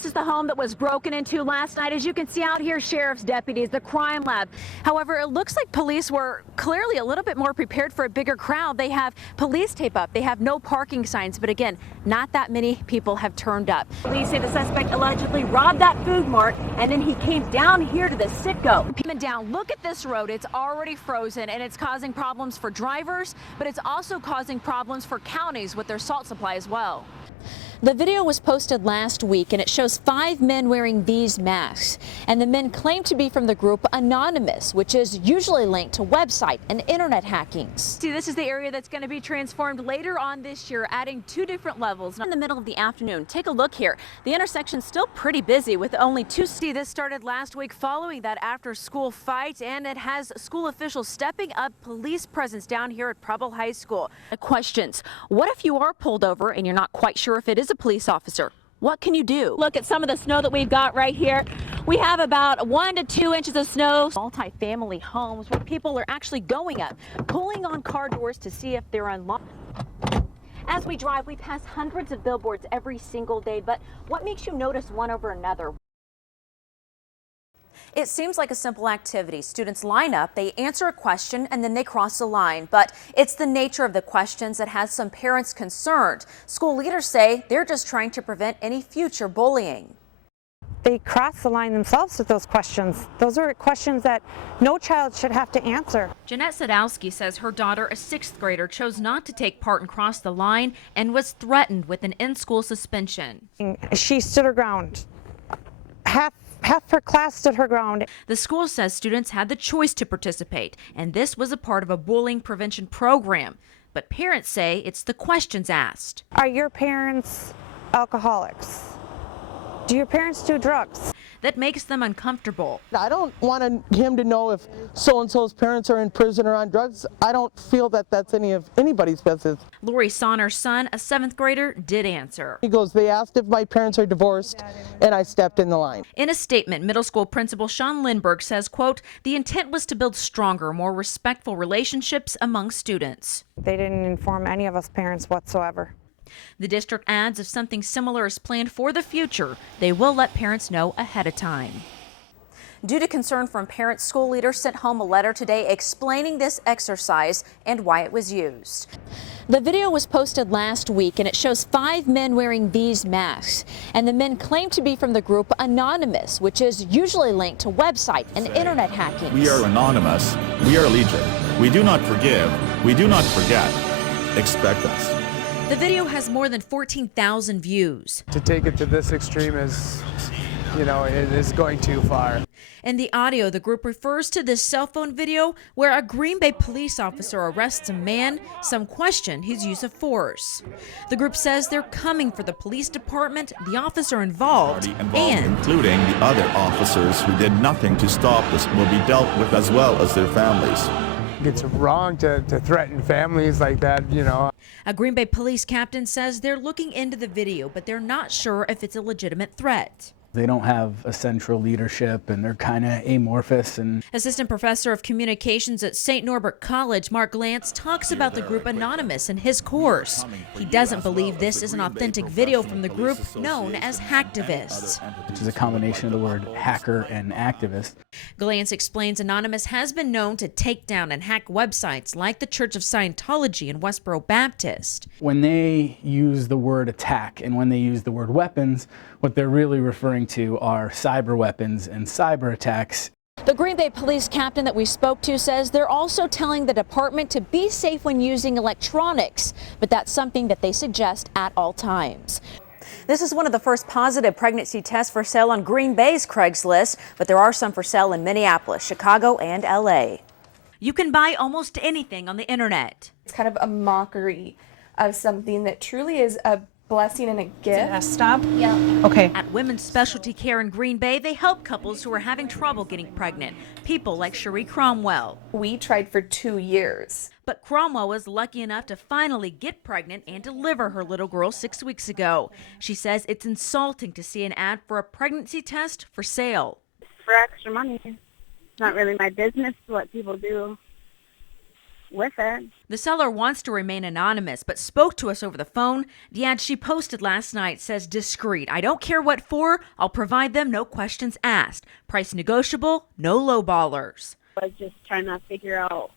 This is the home that was broken into last night. As you can see out here, sheriff's deputies, the crime lab. However, it looks like police were clearly a little bit more prepared for a bigger crowd. They have police tape up. They have no parking signs. But again, not that many people have turned up. Police say the suspect allegedly robbed that food mart and then he came down here to the Citgo. Down. Look at this road. It's already frozen and it's causing problems for drivers, but it's also causing problems for counties with their salt supply as well. The video was posted last week and it shows 5 men wearing these masks. And the men claim to be from the group Anonymous, which is usually linked to website and internet hackings. See, this is the area that's going to be transformed later on this year, adding 2 different levels. In the middle of the afternoon, take a look here. The intersection's still pretty busy with only 2. See, this started last week following that after-school fight, and it has school officials stepping up police presence down here at Preble High School. Questions: what if you are pulled over and you're not quite sure if it is a police officer? What can you do? Look at some of the snow that we've got right here. We have about 1 to 2 inches of snow. Multi-family homes where people are actually going up, pulling on car doors to see if they're unlocked. As we drive, we pass hundreds of billboards every single day, but what makes you notice one over another? It seems like a simple activity. Students line up, they answer a question, and then they cross the line. But it's the nature of the questions that has some parents concerned. School leaders say they're just trying to prevent any future bullying. They cross the line themselves with those questions. Those are questions that no child should have to answer. Jeanette Sadowski says her daughter, a 6th grader, chose not to take part and cross the line and was threatened with an in-school suspension. She stood her ground. Half her class stood her ground. The school says students had the choice to participate, and this was a part of a bullying prevention program. But parents say it's the questions asked. Are your parents alcoholics? Do your parents do drugs? That makes them uncomfortable. I don't want him to know if so-and-so's parents are in prison or on drugs. I don't feel that that's any of anybody's business. Lori Sonner's son, a 7th grader, did answer. He goes, they asked if my parents are divorced, and I stepped in the line. In a statement, middle school principal Sean Lindbergh says, quote, the intent was to build stronger, more respectful relationships among students. They didn't inform any of us parents whatsoever. The district adds if something similar is planned for the future, they will let parents know ahead of time. Due to concern from parents, school leaders sent home a letter today explaining this exercise and why it was used. The video was posted last week and it shows 5 men wearing these masks. And the men claim to be from the group Anonymous, which is usually linked to website and internet hacking. We are anonymous. We are legion. We do not forgive. We do not forget. Expect us. The video has more than 14,000 views. To take it to this extreme is, it is going too far. In the audio, the group refers to this cell phone video where a Green Bay police officer arrests a man. Some question his use of force. The group says they're coming for the police department, the officer involved, and including the other officers who did nothing to stop this will be dealt with as well as their families. It's wrong to threaten families like that, A Green Bay police captain says they're looking into the video, but they're not sure if it's a legitimate threat. They don't have a central leadership and they're kind of amorphous. And Assistant Professor of Communications at St. Norbert College, Mark Glantz, talks about the group Anonymous in his course. He doesn't believe this is an authentic video from the group known as hacktivists, which is a combination of the word hacker and activist. Glantz explains Anonymous has been known to take down and hack websites like the Church of Scientology and Westboro Baptist. When they use the word attack and when they use the word weapons, what they're really referring to are cyber weapons and cyber attacks. The Green Bay police captain that we spoke to says they're also telling the department to be safe when using electronics, but that's something that they suggest at all times. This is one of the first positive pregnancy tests for sale on Green Bay's Craigslist, but there are some for sale in Minneapolis, Chicago, and LA. You can buy almost anything on the internet. It's kind of a mockery of something that truly is a blessing and a gift. Stop? Yeah. Okay. At Women's Specialty Care in Green Bay, they help couples who are having trouble getting pregnant. People like Cherie Cromwell. We tried for 2 years. But Cromwell was lucky enough to finally get pregnant and deliver her little girl 6 weeks ago. She says it's insulting to see an ad for a pregnancy test for sale. For extra money. It's not really my business what people do. with it. The seller wants to remain anonymous, but spoke to us over the phone. The ad she posted last night says discreet. I don't care what for. I'll provide them, no questions asked. Price negotiable, no lowballers. I was just trying to figure out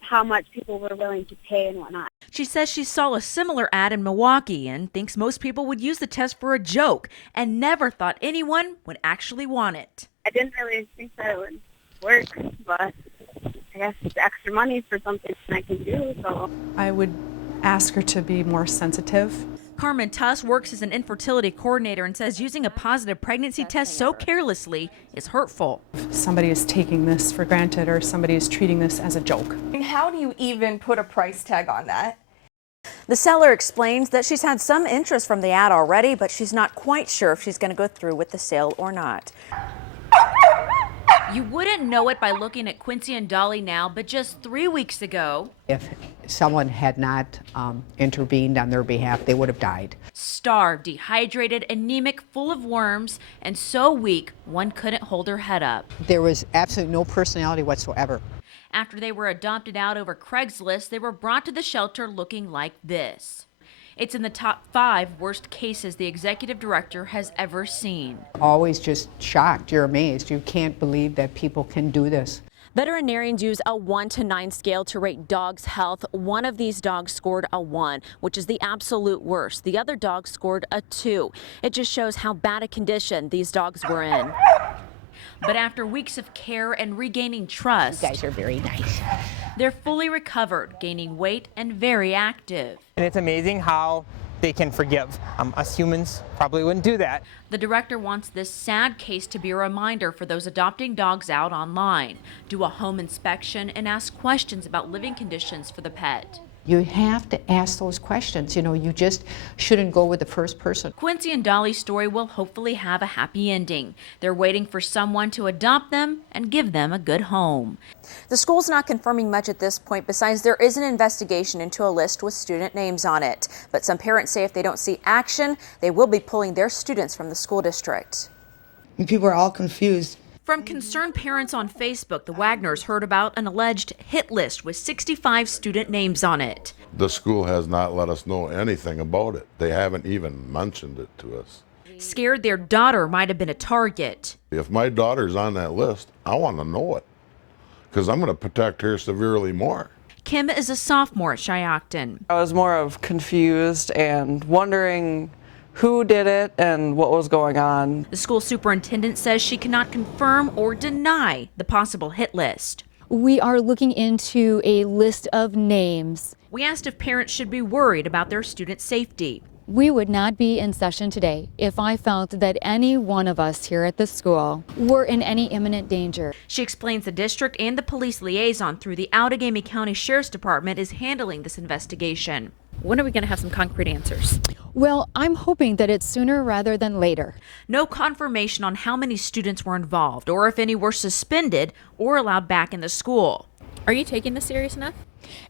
how much people were willing to pay and whatnot. She says she saw a similar ad in Milwaukee and thinks most people would use the test for a joke and never thought anyone would actually want it. I didn't really think that it would work, but I guess it's extra money for something I can do, so. I would ask her to be more sensitive. Carmen Tuss works as an infertility coordinator and says using a positive pregnancy test so carelessly is hurtful. If somebody is taking this for granted or somebody is treating this as a joke. How do you even put a price tag on that? The seller explains that she's had some interest from the ad already, but she's not quite sure if she's going to go through with the sale or not. You wouldn't know it by looking at Quincy and Dolly now, but just 3 weeks ago, if someone had not intervened on their behalf, they would have died. Starved, dehydrated, anemic, full of worms, and so weak one couldn't hold her head up. There was absolutely no personality whatsoever. After they were adopted out over Craigslist, they were brought to the shelter looking like this. It's in the top 5 worst cases the executive director has ever seen. Always just shocked. You're amazed. You can't believe that people can do this. Veterinarians use a 1 to 9 scale to rate dogs' health. One of these dogs scored a 1, which is the absolute worst. The other dog scored a 2. It just shows how bad a condition these dogs were in. But after weeks of care and regaining trust, You guys are very nice. they're fully recovered, gaining weight and very active. And it's amazing how they can forgive. Us humans probably wouldn't do that. The director wants this sad case to be a reminder for those adopting dogs out online. Do a home inspection and ask questions about living conditions for the pet. You have to ask those questions. You know, you just shouldn't go with the first person. Quincy and Dolly's story will hopefully have a happy ending. They're waiting for someone to adopt them and give them a good home. The school's not confirming much at this point, besides there is an investigation into a list with student names on it. But some parents say if they don't see action, they will be pulling their students from the school district. And people are all confused. From concerned parents on Facebook, the Wagners heard about an alleged hit list with 65 student names on it. The school has not let us know anything about it. They haven't even mentioned it to us. Scared their daughter might have been a target. If my daughter's on that list, I want to know it, because I'm going to protect her severely more. Kim is a sophomore at Shiocton. I was more of confused and wondering who did it and what was going on. The school superintendent says she cannot confirm or deny the possible hit list. We are looking into a list of names. We asked if parents should be worried about their student safety. We would not be in session today if I felt that any one of us here at the school were in any imminent danger. She explains the district and the police liaison through the Outagamie County Sheriff's Department is handling this investigation. When are we going to have some concrete answers? Well, I'm hoping that it's sooner rather than later. No confirmation on how many students were involved or if any were suspended or allowed back in the school. Are you taking this serious enough?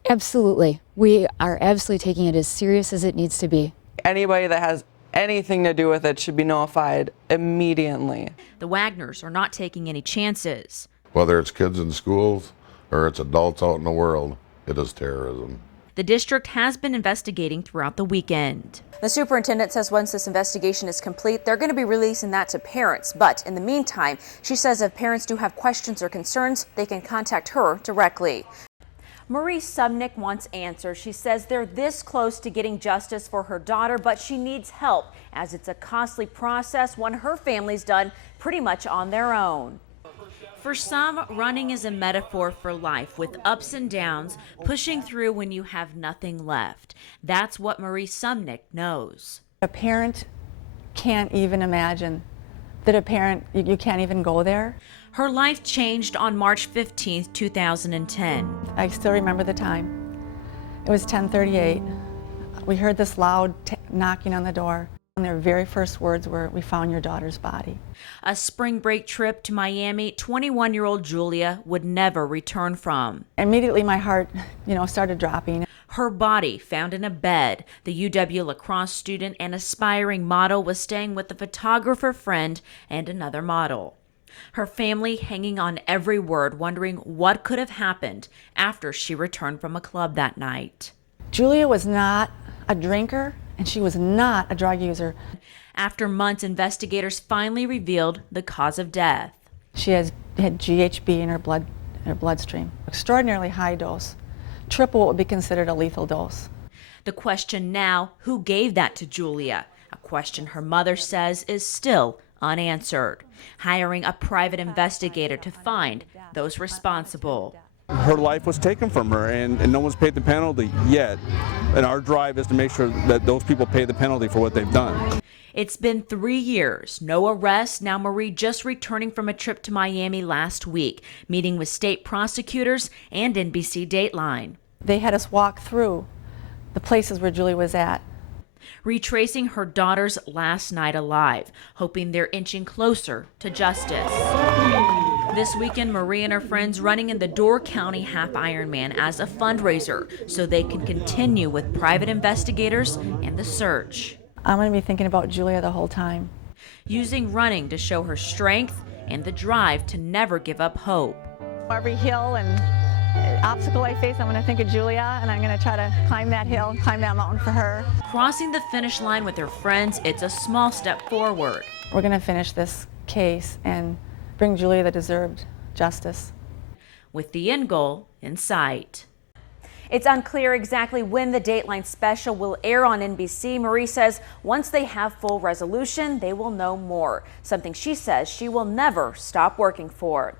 Absolutely. We are absolutely taking it as serious as it needs to be. Anybody that has anything to do with it should be notified immediately. The Wagners are not taking any chances. Whether it's kids in schools or it's adults out in the world, it is terrorism. The district has been investigating throughout the weekend. The superintendent says once this investigation is complete, they're going to be releasing that to parents. But in the meantime, she says if parents do have questions or concerns, they can contact her directly. Marie Subnick wants answers. She says they're this close to getting justice for her daughter, but she needs help as it's a costly process, one her family's done pretty much on their own. For some, running is a metaphor for life, with ups and downs, pushing through when you have nothing left. That's what Marie Subnick knows. A parent can't even imagine that you can't even go there. Her life changed on March 15th, 2010. I still remember the time. It was 10:38. We heard this loud knocking on the door. And their very first words were, "We found your daughter's body." A spring break trip to Miami 21-year-old Julia would never return from. Immediately my heart, started dropping. Her body found in a bed. The UW lacrosse student and aspiring model was staying with a photographer friend and another model. Her family hanging on every word, wondering what could have happened after she returned from a club that night. Julia was not a drinker, and she was not a drug user. After months, investigators finally revealed the cause of death. She had GHB in her bloodstream, extraordinarily high dose, triple what would be considered a lethal dose. The question now, who gave that to Julia? A question her mother says is still unanswered. Hiring a private investigator to find those responsible. Her life was taken from her, and no one's paid the penalty yet. And our drive is to make sure that those people pay the penalty for what they've done. It's been 3 years, no arrests. Now Marie just returning from a trip to Miami last week, meeting with state prosecutors and NBC Dateline. They had us walk through the places where Julie was at. Retracing her daughter's last night alive, hoping they're inching closer to justice. This weekend, Marie and her friends running in the Door County Half Ironman as a fundraiser so they can continue with private investigators and the search. I'm going to be thinking about Julia the whole time. Using running to show her strength and the drive to never give up hope. Every hill and obstacle I face, I'm going to think of Julia, and I'm going to try to climb that hill, climb that mountain for her. Crossing the finish line with her friends, it's a small step forward. We're going to finish this case and bring Julia the deserved justice, with the end goal in sight. It's unclear exactly when the Dateline special will air on NBC. Marie says once they have full resolution, they will know more, something she says she will never stop working for.